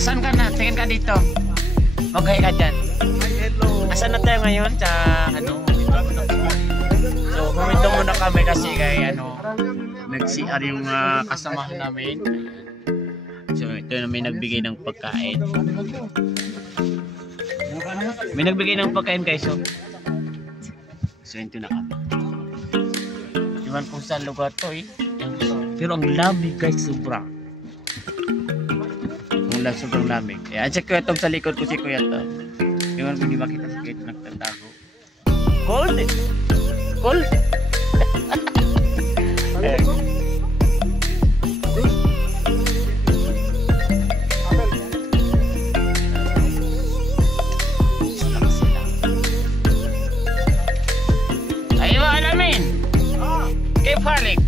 Asan ka na? Tingin ka dito. Mag-hi ka dyan. Asan na tayo ngayon? Sa ano? So, huminto muna kami kasi kay ano, nag-CR yung kasamahan namin. So, ito na may nagbigay ng pagkain. May nagbigay ng pagkain guys. So, ito na kami. Iwan kung saan lugar to eh. Pero ang lamig guys, sobra. Sobrang lamig. Ayan si Kuya Tong sa likod ko, si Kuya Tong. Iwan ko hindi makita si Kuya Tong nagtatago. Cold! Cold! Ayo alamin! Kaya balik!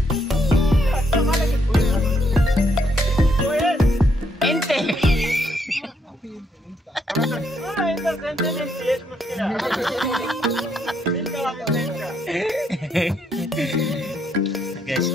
Guys,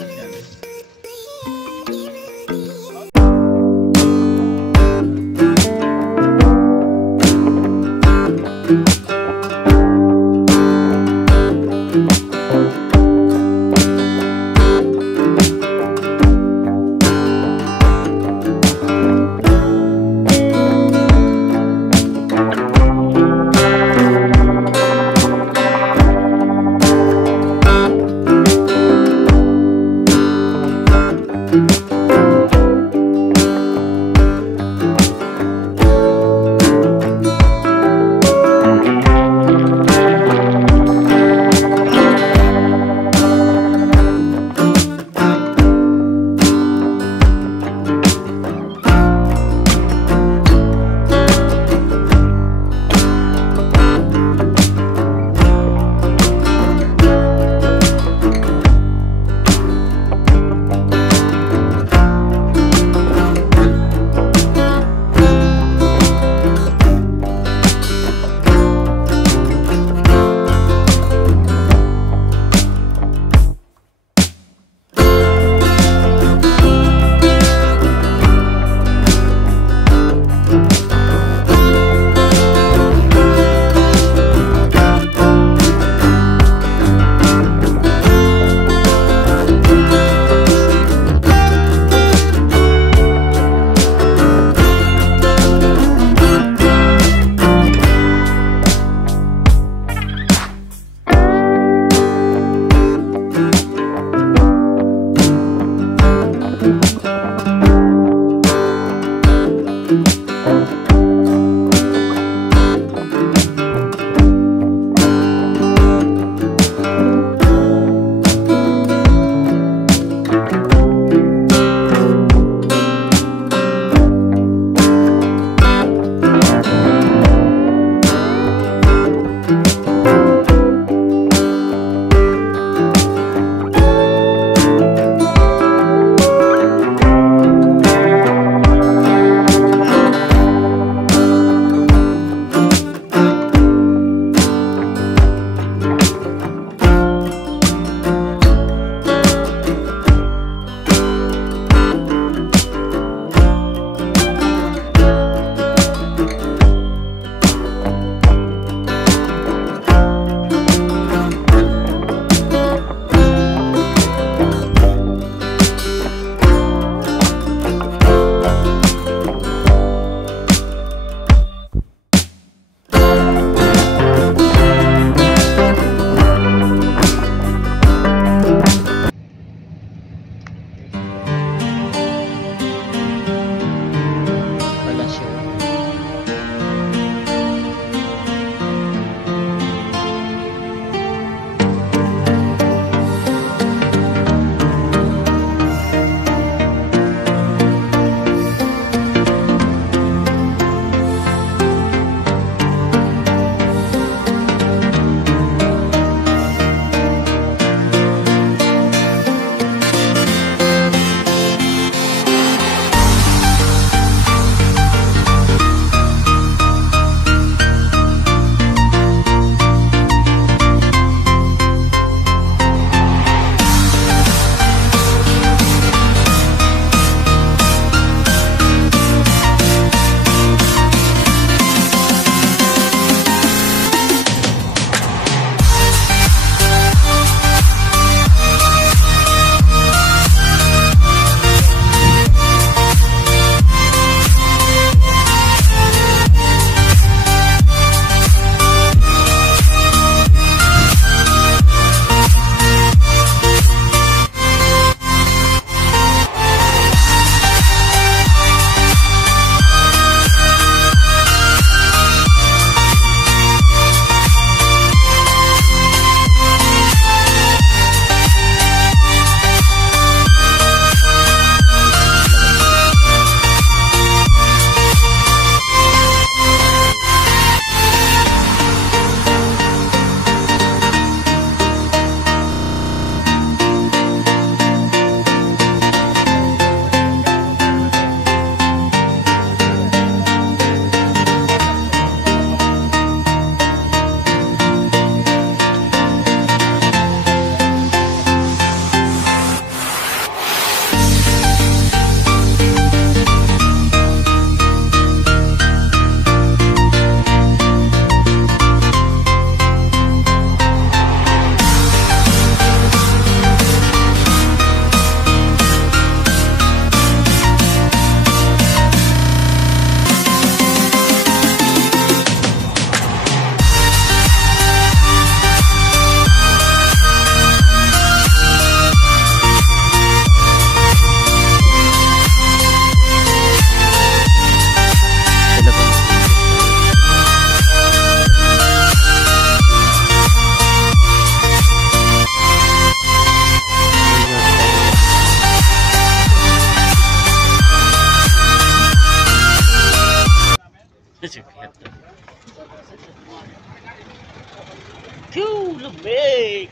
Phew, lamig!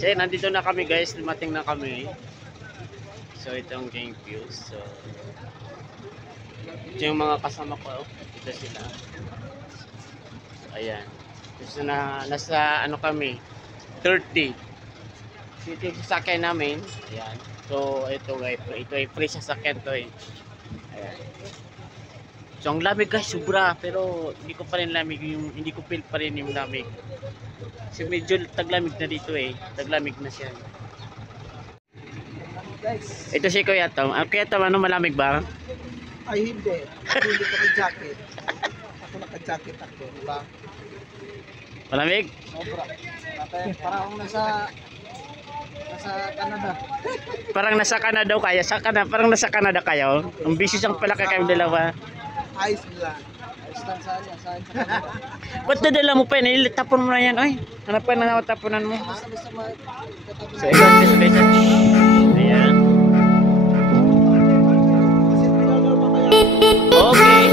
So, nandito na kami guys, dumating na kami. So, ito ang game views. So, ito yung mga kasama ko. Ito sila. So, ayan. So, nasa ano kami, 30. So, ito yung sasakyan namin. Ayan. So, ito guys, ito ay free sasakyan to eh. Ayan. So, ang lamig guys, sobra. Pero, hindi ko pa rin lamig yung, hindi ko feel pa rin yung lamig. Kasi medyo taglamig na dito eh. Taglamig na siya. Ito si Kuya Tom. Kuya Tom, ano, malamig ba? Ay hindi. Hindi ko naka-jacket. Ako naka-jacket ako, di ba? Malamig? Sobra. Parang nasa Canada. Parang nasa Canada kaya. Parang nasa Canada kayo. Ang busy siyang pala kayong dalawa. Iceland. Iceland saan yan? Saan sa Canada? Ba't nadala mo pa yun? Tapon mo na yan. Oy, hanapan na ako tapunan mo. Basta So, ikaw, special. Ayan. Okay.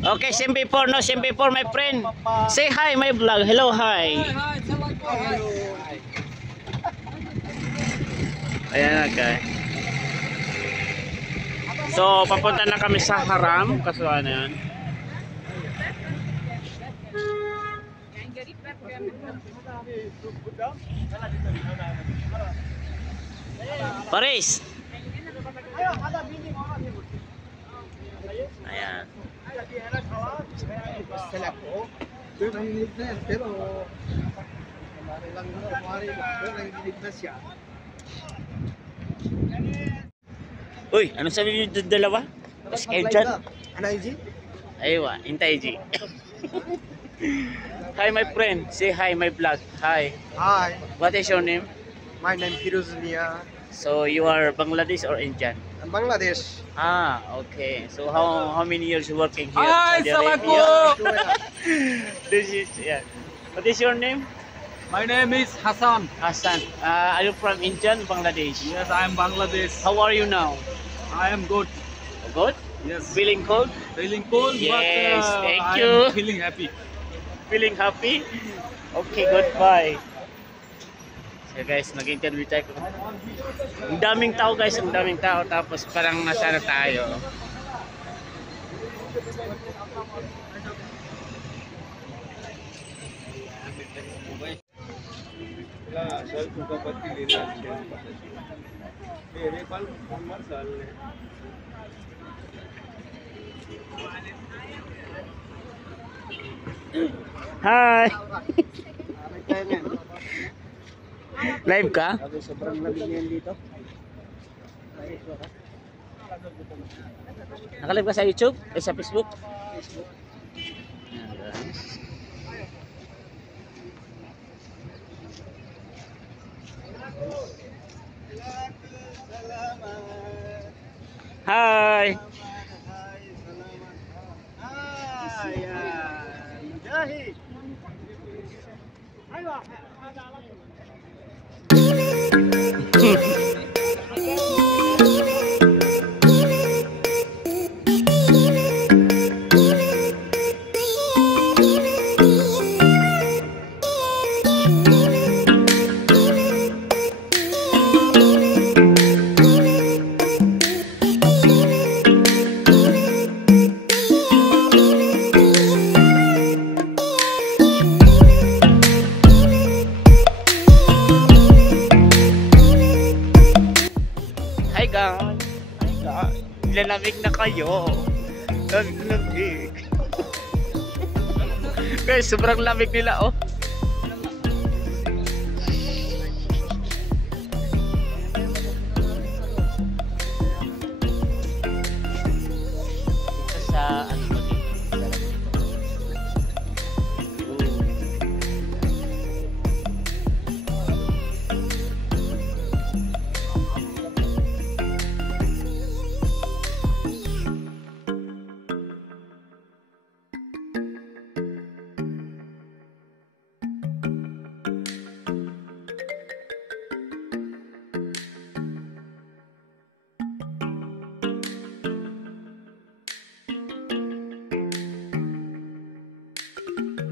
Okay, SMP4, no, SMP4, my friend. Say hi, my vlog. Hello, hi. Ayan na, guys. So, papunta na kami sa Haram. Kaso ano yan? Paris! Ayan. Sala ko. Pero nanginginig na yan. Pero nanginginig na siya. Uy, ano sabi niyo yung dalawa? Mas kayo dyan? Ano G? Aywa, hintay G. Hi my friend, say hi my vlog. Hi. Hi. What is your name? My name Firuz Nia. So you are Bangladesh or Indian? I'm Bangladesh. Ah, okay. So how many years you working here? Hi, Saudi Salaku. Arabia? This is yeah. What is your name? My name is Hassan. Hassan. Are you from India, Bangladesh? Yes, I am Bangladesh. How are you now? I am good. Good? Yes. Feeling cold? Feeling cold, Yes, but thank I you. am feeling happy. Feeling happy? Okay, goodbye. So guys, nag-interview tayo. Ang daming tao guys, ang daming tao. Tapos parang nasa na tayo. Hi! Live ka? Sobrang lamig niyan dito. Nakalive ka sa YouTube? Sa Facebook? Hi! Hi guys! Nilalamig na kayo. Lamig. Guys, sobrang lamig nila oh.